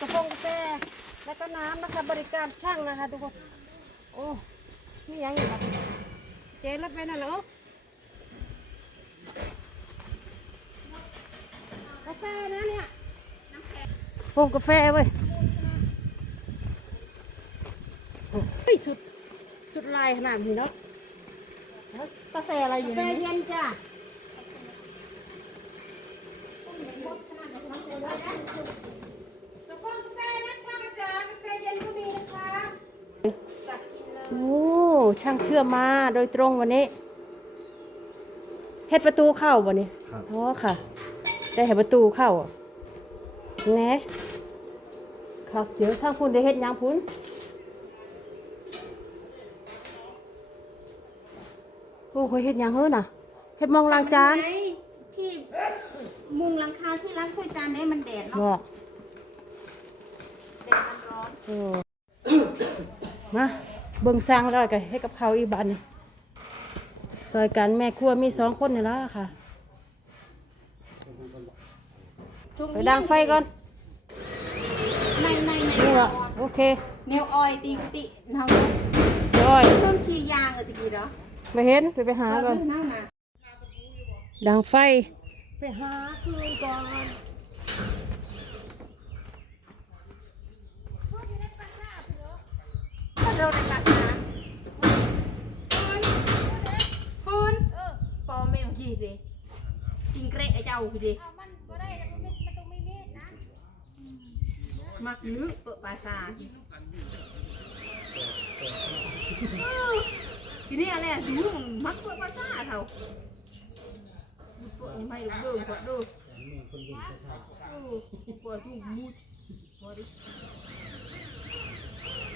กระโปรงกาแฟแล้วก็น้ำนะคะบริการช่างนะคะทุกคนโอ้นี่ยังอยู่ครับเจ๊รถไปน่ะเหรอกาแฟนะเนี่ยโปรงกาแฟเว้ยโอ้ยสุดสุดลายขนาดนี้เนาะกาแฟอะไรอยู่แฟในนี้เย็นจ้ะกระโปรงกาแฟนะช่างจ๋ากาแฟเย็นก็มีนะคะจัดกินเลย โอ้ช่างเชื่อมมาโดยตรงวันนี้เฮ็ดประตูเข้าบ่นี่ครับอ๋อค่ะ ได้เห็นประตูเข้าแหน่ครับเดี๋ยวช่างพุ่นได้เฮ็ดหยังพุ่นโอ้เคยเฮ็ดหยังเฮ้อน่ะเฮ็ดมองล้างจานไอ้ที่มุงหลังคาที่ล้างถ้วยจานเนี่ยมันแดดเนาะบ่แดดมันร้อน โอ้ มา เบิ่งสร้างแล้วก็ให้กับเขาวอีกบัดนี่ซอยกันแม่ครัวมีสองคนนี่ล่ะค่ะทุกไปดังไฟก่อนในในในนี่ว่ะโอเคเนวออยตีกุติเนาร้อยต้นขี้ยางอะตะกี้เนาะไปเห็นไปไปหาเอาก่อนขึ้นหน้ามาดังไฟ ไปหาคืนก่อน ถ้า เราในภาษาฟืนปอแม่เมื่อกี้ดิจริงเกระไอ้เจ้าพี่ดิมักลึกเปิดภาษาทีนี้อะไรอะดูมึงมักเปิดภาษาเขาเปิดไม่ดูดูเปิดดูเออเปิดดูมูดเปิดดิเปิดเขาที่เขาให้เขาจะยักเปิดอีมอเลยบุกมูดเกียร์เขาเอ๊ะดูเปิดทีเก้ามันรอไปโอ้ยพอแล้วดูพ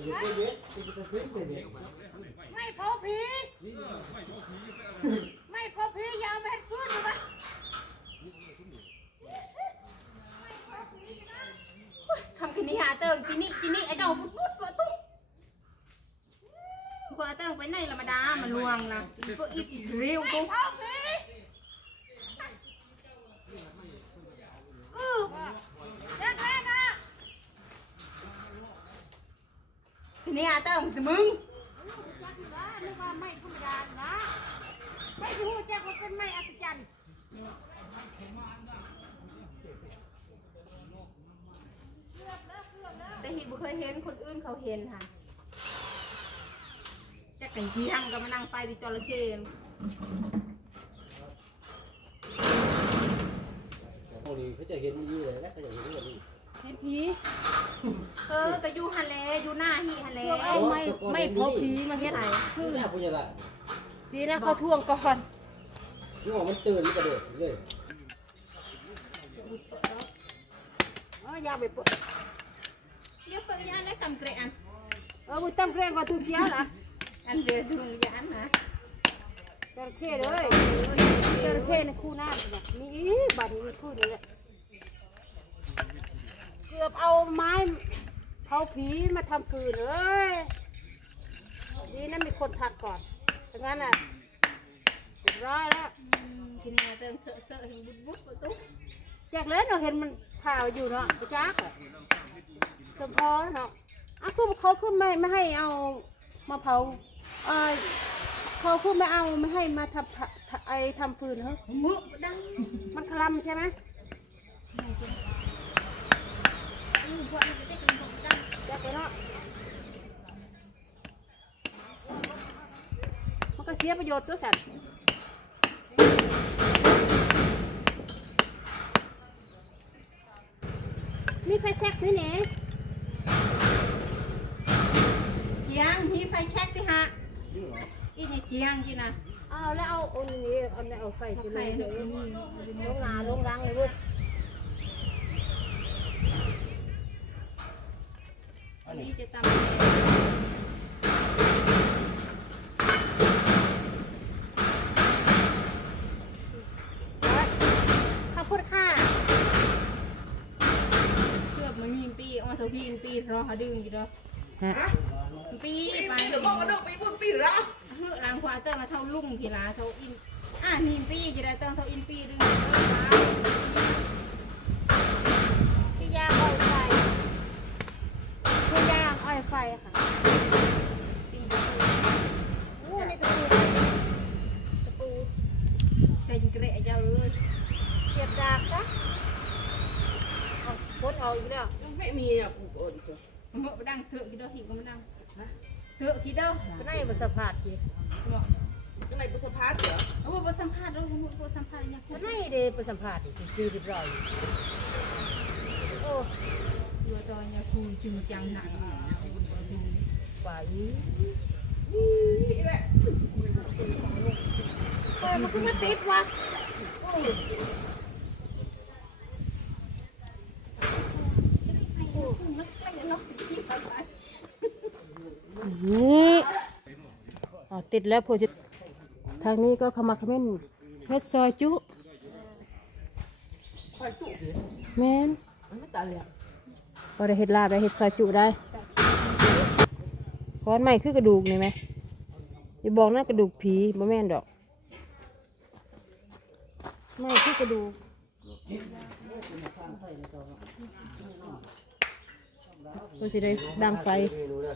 ไม่พอผีไม่พอผียาวไปเห็นฟื้นหรือเปล่าคำคืนนี้หาเติงทีนี่ทีนี่ไอ้เจ้าพุดพุดตัวตุ้งกว่าเติงไปไหนละมาดามันลวงนะอีพวกอีกเร็วตุ้งเออ แรกแรกอะ ที นี้หาเติงสิมึงนึกว่าไม่ธรรมดานะไม่รู้แจ้งว่าเป็นไม่อัศจรรย์แต่เห็นบุเคยเห็นคนอื่นเขาเห็นค่ะจะไก่เที่ยงก็มานั่งไปที่จระเข้พวกนี้เขาจะเห็นยี่เลยนะเขาจะเห็นแบบนี้ เห็นผีเออก็อยู่ฮันแลอยู่หน้าฮีฮันแลพวกเอาไม่ไม่พอผีมาเฮ็ดไหนคือหน้าพวกนี้ละดีนะเขาท่วงก่อนที่ว่ามันตื่นมันกระโดดเลยอ๋อยาวไปปวดเดี๋ยวเปิดยานและกำเกรอันเออมึงตั้มแกล้งก่อนทุกเที่ยนะอันเดียวถึงยานนะจระเข้เลยจระเข้ในคู่หน้าแบบนี้บัดนี้มีคู่นี้แหละ เกือบเอาไม้เผาผีมาทำฟืนเลยดีนะมีคนทักก่อนถ้างั้นอะเรียบร้อยแล้วทีนี้เติมเสือเสือถึงบุดบุดประตูจากเล่นเราเห็นมันผ่าอยู่เนาะประจักษ์อะสมพอเนาะอะคือเขาคือไม่ไม่ให้เอามาเผาเออเขาคือไม่เอาไม่ให้มาทำผะทะไอทำฟืนเหรอมึกดังมันคลำใช่ไหม มันก็เสียประโยชน์ตัวสัตว์มีไฟแซกด้วยเนี่ยเกียงมีไฟแช็กสิฮะอีนี่เกียงกินนะเอาแล้วเอาอันนี้เอาเนี่ยเอาไฟเขาที่ไข่ไหนหเลนึ่งยลงนาลงรังเลยเว้ย ปีรอหาดึงอยู่เด้อฮะปีไปเดี๋ยวมองกระดูกปีบุญปีแล้วเฮือหลังขวาเจ้ามาเท่าลุ่งกีฬาเท่าอินอ่านิมปีจะได้เจ้าเท่าอินปีดึงพี่ย่างอ้อยไฟพี่ย่างอ้อยไฟค่ะโอ้นี่ตะปูตะปูเป็นเกระเจ้าเลยเสียบดาบนะเอาโพดเอาอีกแล้วไม่มีอะกูเออดิเจ้าเมื่อดังเถอะ กี่ดอกหิก็มาดังเถอะกี่ดอกก็ได้บทสัมผัสทีข้างในประสภาพเหรอโอ้บสัมภาษณ์เราบสัมภาษณ์ยังก็ได้เดบทสัมผัสอีกคือเรียบร้อยโอ้ ตัวตอนยังคูจึงจังหนัก ไปเปิดมันขึ้นมาติดวะนี่อ๋อ ติดแล้วพอจะทางนี้ก็เข้ามาคอมเมนเฮ็ดซอยจุคอยจุเลยแม่นมันไม่ตายเลยอะพอได้เฮ็ดลาบได้เฮ็ดซอยจุได้ค้อนใหม่คือกระดูกนี่ไหมอย่าบอกนะกระดูกผีบ่แม่นดอกไม่คือกระดูกก็สิได้ดังไฟ เมนูนะ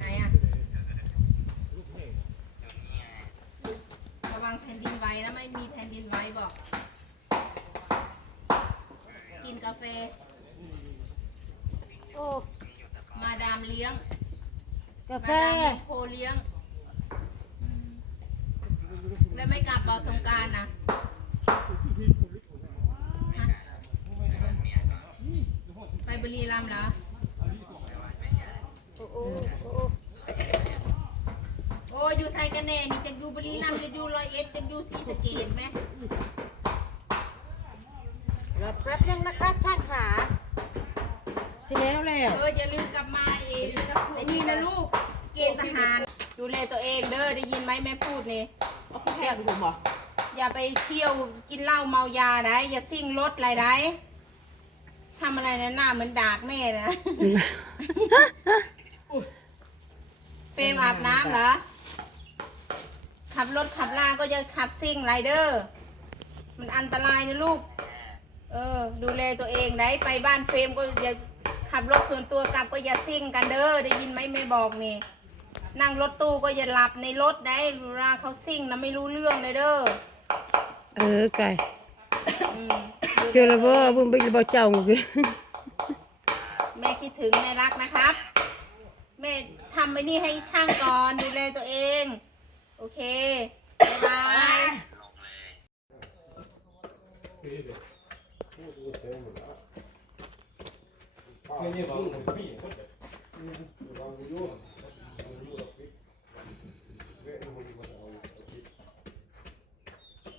ไหนอะระ วังแผ่นดินไหวนะไม่มีแผ่นดินไหวบอก กินกาแฟ โอ้มาดามเลี้ยง กาแฟ มาดามเลี้ยงโพเลี้ยงอืมแล้วไม่กลับบอกสงกรารนะฮะไปบุรีรัมย์เหรอ โอ้โอ้โอ้โอ้อยู่ไซกันแน่นี่จะอยู่บุรีรัมย์จะอยู่ร้อยเอ็ดจะอยู่ศรีสะเกษไหมรับแป๊บยังนะคะช่างขาสิแล้วแล้ว เอออย่าลืมกลับมาเองไอ้นี่นะลูกเกณฑ์ทหาร ดูแลตัวเองเด้อได้ยินไหมแม่พูดนี่เอาผู้แทนผมเหรออย่าไปเที่ยวกินเหล้าเมายาได้อย่าซิ่งรถอะไรได้ทำอะไรนะหน้าเหมือนดากแม่นะเฟรมอาบน้ำเหรอ ขับรถขับลาก็อย่าขับซิ่งไรเดอร์ มันอันตรายนะลูก เออ ดูแลตัวเองได้ไปบ้านเฟรมก็อย่าขับรถส่วนตัวกลับก็อย่าซิ่งกันเด้อได้ยินไหมไม่บอกนี่ นั่งรถตู้ก็อย่าหลับในรถได้เวลาเขาซิ่งนะไม่รู้เรื่องเลยเด้อ เออไก่อืมเจอแล้วบ่บุ้มไปบ่เจ้าคือแม่คิดถึงแม่รักนะครับ แม่ทำไปนี่ให้ช่างก่อนดูแลตัวเอง โอเคบ๊ายบาย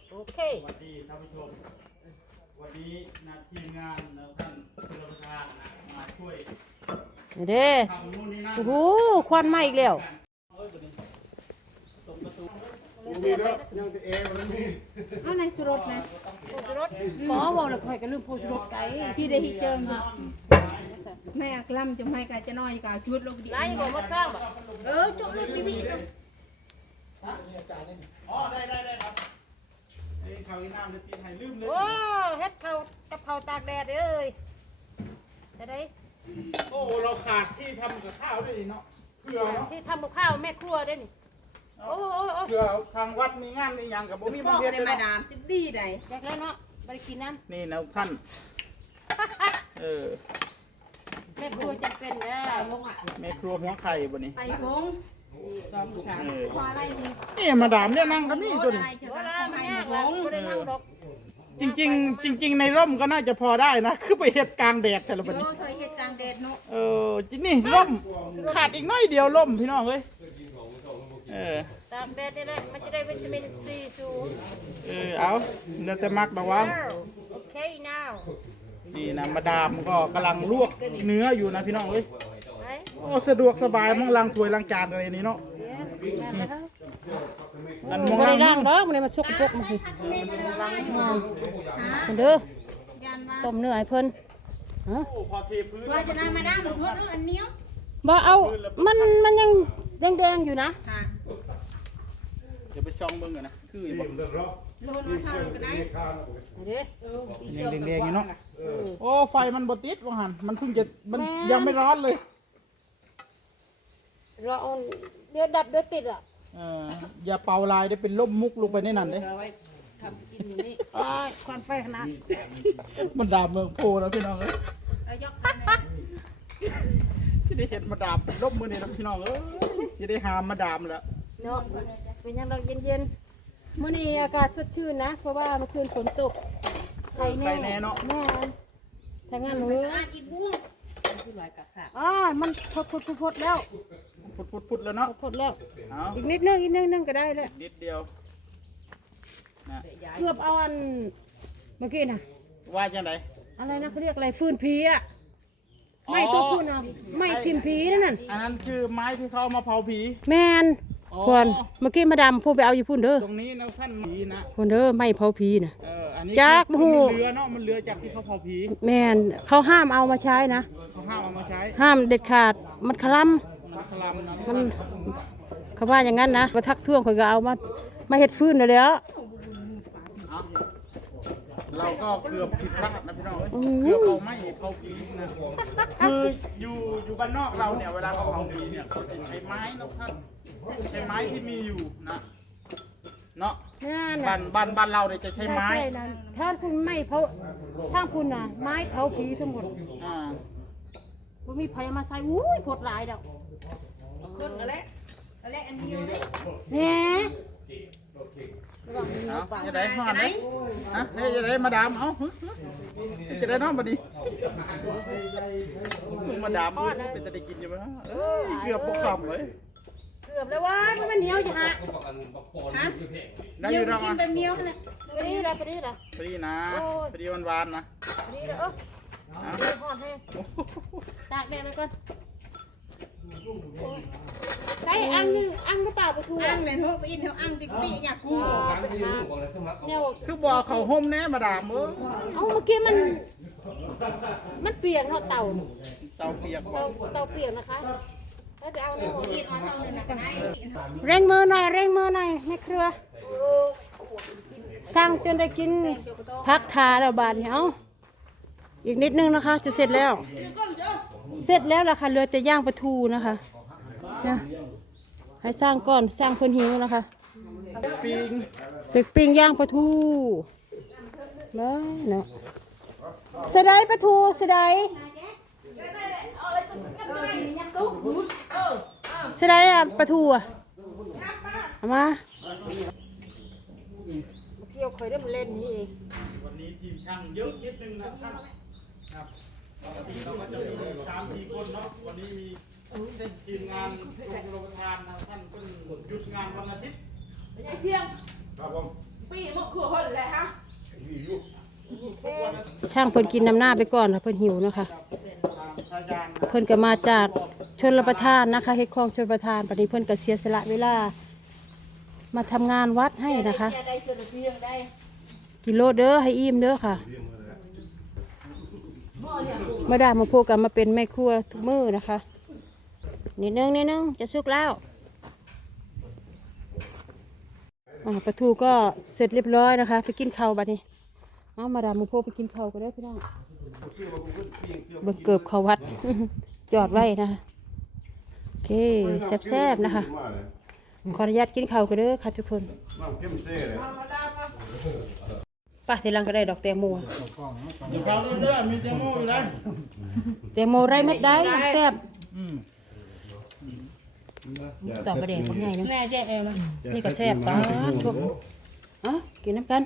โอเค สวัสดีท่านผู้ชม วันนี้นะทีมงานนะท่านชลประทานนะมาช่วยนี่เด้อทำนู่นนี่นั่นโอ้โหควันไหม้อีกแล้ว มีเนาะยังจะเอวมันมีเอาในสุรสนะหมอบอกเลยข่อยก็ลืมโพสต์รถไก่พี่ได้ฮิเจิมค่ะแม่กล้ำจะไม่กาจะน้อยกาชุดลงดีไล่บ่มาสร้างบ่เออจบรถพี่พี่อ๋อได้ได้ได้ครับไอ้ข่าอีน้ำจะตีไทยลืมเลยโอ้เฮ็ดเขากับข้าตากแดดเอ้ยจะได้โอ้เราขาดที่ทำกับข้าวด้วยนี่เนาะเพื่อที่ทำกับข้าวแม่ครัวด้อนี่ โอ้โอ้โอ้เพื่อทางวัดมีงานมีหยังกับบ่มีบบ่อกเฮ็ดได้เลยมาเนาะดามจะดีได้อยากแล้วเนาะบ่ได้กินน้นี่นะท่าน เออำแม่ครัวจำเป็นเด้อแม่ครัวหัวไข่บ่นี่ไปพงสองสามเออพออะไรนี่นี่มาดามเนี่ยนั่งกันนี่ตัวอะนี้ไรเจอโอ้กันล่ะทำไมมันยากพล่ะงบ่ได้นั่งดอกจริง ๆ จริง ๆ ในร่มก็น่าจะพอได้นะ คือไปเฮ็ดกลางแดดแต่ละบัดโยนี้ซอยเหตุการณ์เดชนุเออจินี่ร่มขาดอีกน้อยเดียวร่มพี่น้องเอ้ย เออ ตากแดดนี่แหละมันจะได้วิตามินซีสูงเออ เอาเดี๋ยวจะมักดอกว่า โอเค now นี่นะมาดามก็กำลังลวกเนื้ออยู่นะพี่น้องเอ้ยโอ้สะดวกสบายมั่งล้างถ้วยล้างจานอะไรนี่เนาะอันมองบ่ได้ล้าล้างงดอกมันเลยมาสกปรกมันสิอ่ามันเด้อยันมาต้มเนื้อให้เพิ่นฮะโอ้พอเทพื้น ว่าจะนายมาด้ามหรือทวดหรืออันเหนี้ยวบ่เอา มันมันยัง แดงๆอยู่นะค่ะเดี๋ยวไปซองเบิ่งกันนะ คืออยู่บ่โลนมาทำกันได้เด้ยังแดงๆอยู่เนาะโอ้ ไฟมันบ่ติดว่าหันมันเพิ่งจะ มันยังไม่ร้อนเลย เราเอาเดี๋ยวดับเดี๋ยวติดอะเอออย่าเป่าลายได้เป็นล่มมุกลงไปในนั้นเด้เอาไว้ทำกินอยู่นี่อ้ายควันไฟขนาดมันดามเมืองโพแล้วพี่น้องเอ้ยเอายกกันนะที่ ได้เห็นมาดามเป็นล่มมือนี่นะพี่น้องเอ้ยสิได้หามมาดามแล้วเนาะเป็นยังเราเย็นๆมื้อนี้อากาศสดชื่นนะ เพราะว่าเมื่อคืนฝนตกใครใครแน่เนาะแม่นถ้างั้นหนูอ่านอีกบุ้งที่ลอยกักสากอ่ามันพดพดพดพดแล้วพุดพุดพุดแล้วเนาะพดแล้วเอาอีกนิดนึงอีกนิดนึงก็ได้แล้วนิดเดียวนะเกือบเอาอันเมื่อกี้น่ะว่าจังไดอะไรนะเขาเรียกอะไรฟืนผีอะ ไม่ตัวพูดนะไม่ทิมผีนั่นน่ะอันนั้นคือไม้ที่เขาเอามาเผาผี แมนอ๋อ ควรเมื่อกี้มาดามพูดไปเอาอยู่พุ่นเด้อตรงนี้นะท่านผีนะพุ่นเด้อไม่เผาผีน่ะ เอออันนี้จากคือหูมันเรือเนาะมันเรือจากที่เขาเผาผีแมนเขาห้ามเอามาใช้นะ เขาห้ามเอามาใช้ห้ามเด็ดขาดมันคลมันคลำนะำมันเขาว่าอย่างนั้นนะมาทักท้วงเขาก็เอามามาเฮ็ดฟืนเลยแหล้วเอา เราก็เกือบผิดพลาดนะพี่น้องเอ้ยเกือบเอาไม้เผาผีนะคืออยู่อยู่บ้านนอกเราเนี่ยเวลาเขาเผาผีเนี่ยเขาจะใช้ไม้นะท่านใช้ไม้ที่มีอยู่นะเนาะนั่นบ้าน่ะนบ้านบ้านเราเนี่ยจะใช้ไม้ใช่นะถ้าคุณไม่เผาถ้าคุณน่ะ ไม้เผาผีทั้งหมดอ่าบ่มีไผมาใส่อุ้ยโคตรหลายดอกคนอะไรอะไรอันเหนี้ยวเลยแหน่ เอาจะได้หอนไหมฮะเฮ้ยจะได้มาดามเอาจะได้น้องมาดีมาดามเป็นจะได้กินอยู่ไหมเอ้ยเกือบพวกคำเลยเกือบแล้วว่ามันเหนียวจ้ะฮะฮะได้อเดี๋ยวกินแบบเหนียวเลยพอดีละพอดีละพอดีนะพอดีหวานๆนะพอดีละเออเอาเดี๋ยวทอดให้ตากแดดเลยก่อน ใส่อังหนึงอังกระเป๋าไปทูอ่างเลยเถอะไปอินเถอะอ่างติ๊กติ๊กอยากกูบอก เนี่ยคือบอกเขาห่มแน่มาดามเออเอาเมื่อกี้มัน มันเปียกเนาะเต่าเตาเปียกบอเต่ากเต่าเปียกนะคะแล้วไปเอาเนี่ยอินมาเท่านั้นนะกันได้เร่งมือหน่อยเร่งมือหน่อยแม่เครือ สร้างจนได้กินพักทาแล้วบาดเนี่ยเอาอีกนิดนึงนะคะ จะเสร็จแล้ว เสร็จแล้วล่ะค่ะเหลือแต่ย่างปลาทูนะคะนะให้สร้างก่อนสร้างเพิ่นหิวนะคะปิงเด็กปิ้งย่างปลาทูเลยเนาะสะไดปลาทูสะไดสะไดอะปลาทูอะเอามาเกี่ยวเคยได้มาเล่นนี่เองวันนี้ทีมช่างเยอะนิดนึงนะช่างครับ ปกติเราก็จะมีสามสี่คนเนาะวันนี้มีทีมงานโรงทานนะท่านเพิ่งหยุดงานวันอาทิตย์ช่างเพิ่นกินน้ำหน้าไปก่อนค่ะเพิ่นหิวนะคะทายานเพิ่นก็มาจากชนรประทานนะคะเฮ็ดคลองชนประทานปฏิเพิ่นก็เสียสละเวลา มาทำงานวัดให้นะคะได้ส่วนเพียงได้กิโลเด้อให้อิ่มเด้อค่ะ มาดามมาพูกันมาเป็นแม่ครัวทุกมือนะคะนิดนึงนิดนึงจะสุกแล้วอ่าปลาทูก็เสร็จเรียบร้อยนะคะ ไปกินข้าวบัดนี้เอามาดามมาพูไปกินข้าวกันเด้พี่น้องเบิ่งเกือบเขาวัดจอดไว้นะคะโอเคแซ่บๆนะคะ ขออนุญาตกินข้าวกันเด้อค่ะทุกคน ป้าทีหลังก็ได้ดอกแตงโมเดี๋ยวเขาเรื่อยๆมีเจโม่อยู่แล้วแตงโมไรเม็ดได้แซ่บอืมตอบประเด็นคนใหญ่นึงแม่แจ้เอวนะนี่ก็แซ่บป้าทุกอะกินน้ำกัน